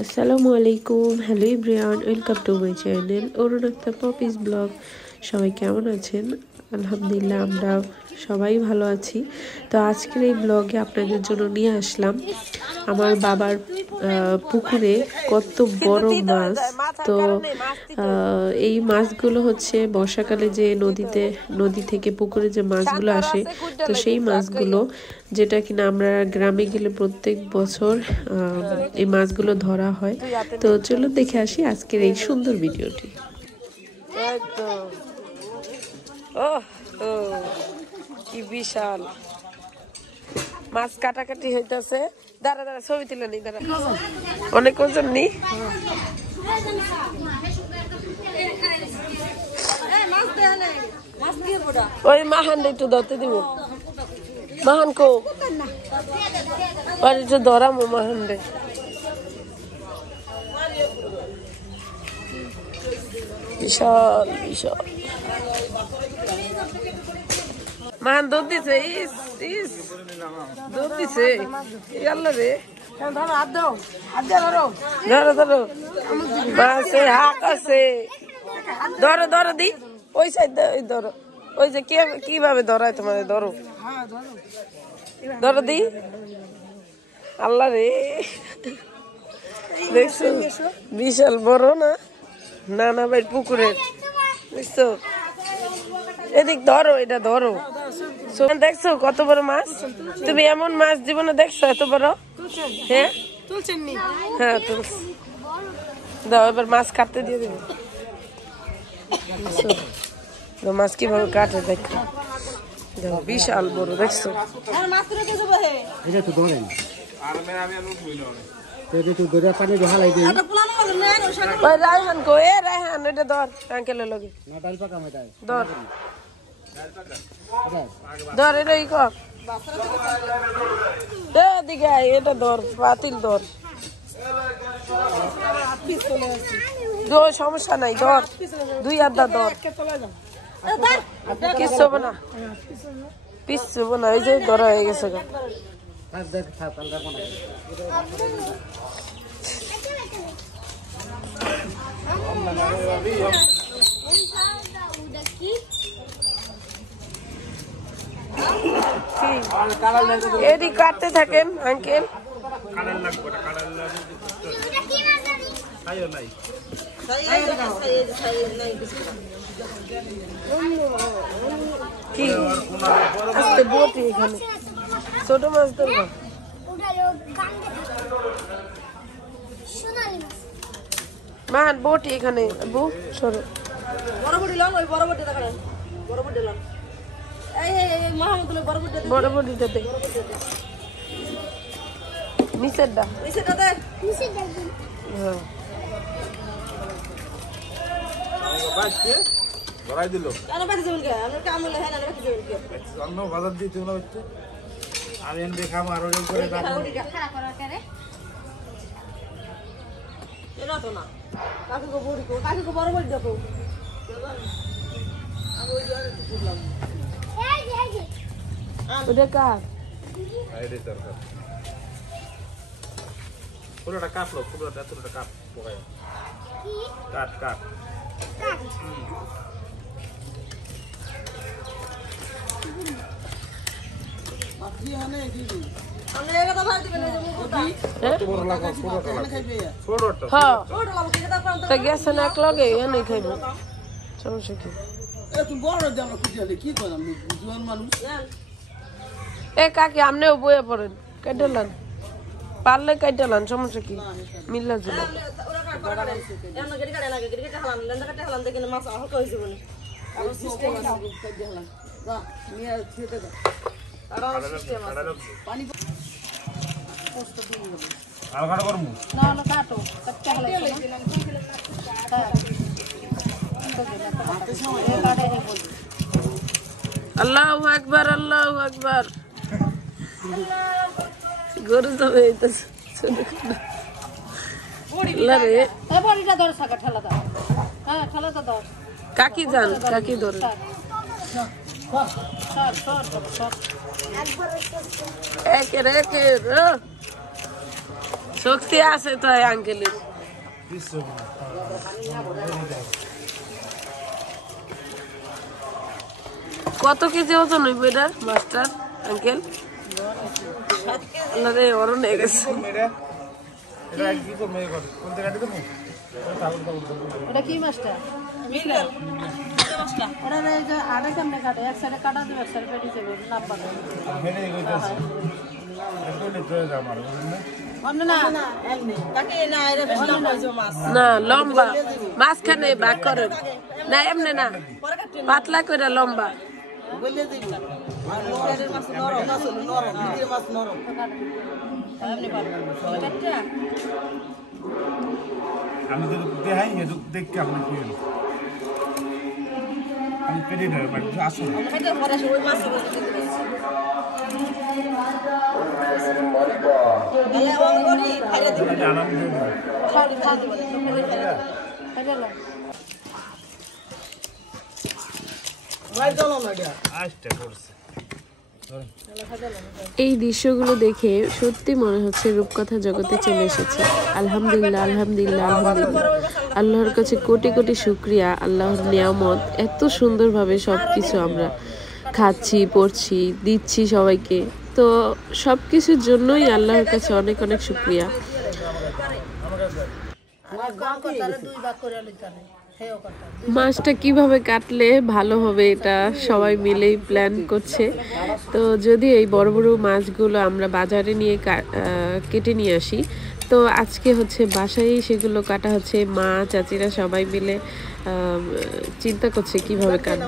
আসসালামু আলাইকুম, hello everyone, welcome to my channel Arun Akhtar Popy's blog. সবাই কেমন আছেন? আলহামদুলিল্লাহ, আমরা সবাই ভালো আছি। তো আজকের এই ব্লগে আপনাদের জন্য নিয়ে আসলাম আমার বাবার পুকুরে কত বড় মাছ। তো এই মাছগুলো হচ্ছে বর্ষাকালে যে নদী থেকে পুকুরে যে মাছগুলো আসে, তো সেই মাছগুলো যেটা কিনা আমরা গ্রামে গেলে প্রত্যেক বছর এই মাছগুলো ধরা হয়। তো চলো দেখে আসি আজকের এই সুন্দর ভিডিওটি। কি বিশাল মাছ কাটাকাটি হইতেছে। দাঁড়া দাঁড়া, ছবি তুলে নি, দাঁড়া। অনেক ওজন নি। ওই মাহান একটু ধরতে দিব। মাহান কো একটু ধরামো মাহান রে। বিশাল বিশাল মাহান দুধ দিছে। ইস ইস দুধ দিছে। আল্লাহ রে, ধরো ধরো, মাছে হাক আছে। ধরো ধরো দি, ওই সাইড ধরো। ওই যে কিভাবে ধরায় তোমার, ধরো ধরো দি। আল্লাহ রে, দেখছো বিশাল বড় না? নানা ভাই পুকুরের, বুঝছো? এদিক ধরো, এটা ধরো। দেখছো কত বড় মাছ? তুমি এমন মাছ জীবনে দেখছো এত বড়? হ্যাঁ হ্যাঁ, তুলছি। দাও, এবার মাছ কাটতে দিয়ে দেবে। মাছ কিভাবে কাটে দেখো, বিশাল বড়, দেখছো? রায়হান কো, এ রায়হান, এটা ধর আঙ্কেলের লগে ধর ধর, এটা ই কর দিকে, এটা ধর, পাতিল ধর। সমস্যা নাই, ধর, দুই আধা ধর, কিচ্ছু হবে না, পিছু হবে না। ওই যে ধরা হয়ে গেছে। এদি কাটতে থাকেন আঙ্কেল। কি আস্তে বটি, এখানে ছোট মাছ ধরবো। মান বটি এখানে, বউ সরো। বড় বটিটাতে নিচের দা, ধরাই দিল বাজার দিতে আমি দেখাম আর করে বড় বড় দেখো। ওটা কার? পুরোটা কাটলো, পুরোটা এতটা কাট পোকায় কাট কাট। গেছে না এক লগে, এনে খাইব, সমস্যা কি? এ কাকি, আমনেও বইয়া পড়েন, কাটালান পারলে কাটালান, সমস্যা কি? মিল্লা ছিল আল্লাহু আকবার, আল্লাহু আকবার। গরু তো কাকি যান, কাকি ধরে। একের একের শক্তি আছে তো আঙ্কেলের। কত কেজি ওজন হইব এটার মাছটার আঙ্কেল? ওরও নিয়ে গেছে। এটা কি মাছটা? ওটা আড়ে কেমনে কাটে? এক সাইডে কাটা দেবে, এক সাইডে পেটে যাবে, না পাবে না লম্বা মাঝখানে ভাগ করেন না, এমনি না পাতলা করে লম্বা। আমি তো দেখাই দেখতে আপনি আমি পেটে নেই আসুন। এই দৃশ্যগুলো দেখে সত্যি মনে হচ্ছে রূপকথা জগতে চলে এসেছে। আলহামদুলিল্লাহ, আলহামদুলিল্লাহ, আলহামদুলিল্লাহ। আল্লাহর কাছে কোটি কোটি শুকরিয়া। আল্লাহর নিয়ামত, এত সুন্দরভাবে সব কিছু আমরা খাচ্ছি, পড়ছি, দিচ্ছি সবাইকে। তো সব কিছুর জন্যই আল্লাহর কাছে অনেক অনেক শুকরিয়া। মাছটা কিভাবে কাটলে ভালো হবে এটা সবাই মিলেই প্ল্যান করছে। তো যদি এই বড় বড় মাছগুলো আমরা বাজারে নিয়ে কেটে নিয়ে আসি, তো আজকে হচ্ছে বাসায় সেগুলো কাটা হচ্ছে। মা চাচিরা সবাই মিলে চিন্তা করছে কিভাবে কাটবে।